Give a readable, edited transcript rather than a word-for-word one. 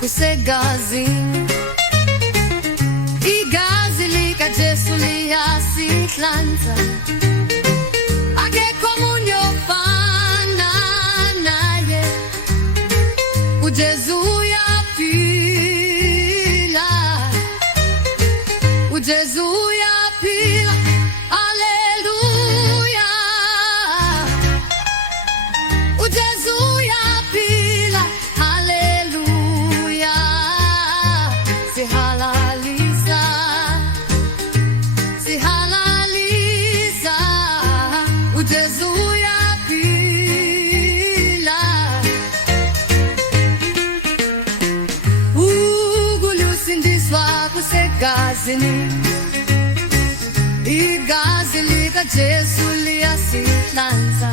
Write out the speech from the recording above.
kusegazini. Igazi likaJesu liyasihlanza, akekho munye ofana naye. uJesu uyaphila, uJesu uyaphila, haleluya. uJesu uyaphila, haleluya. Sihalalisa, sihalalisa, uJesu uyaphila. Ukulusindiswa kusegazini, igazi likaJesu liyasihlanza,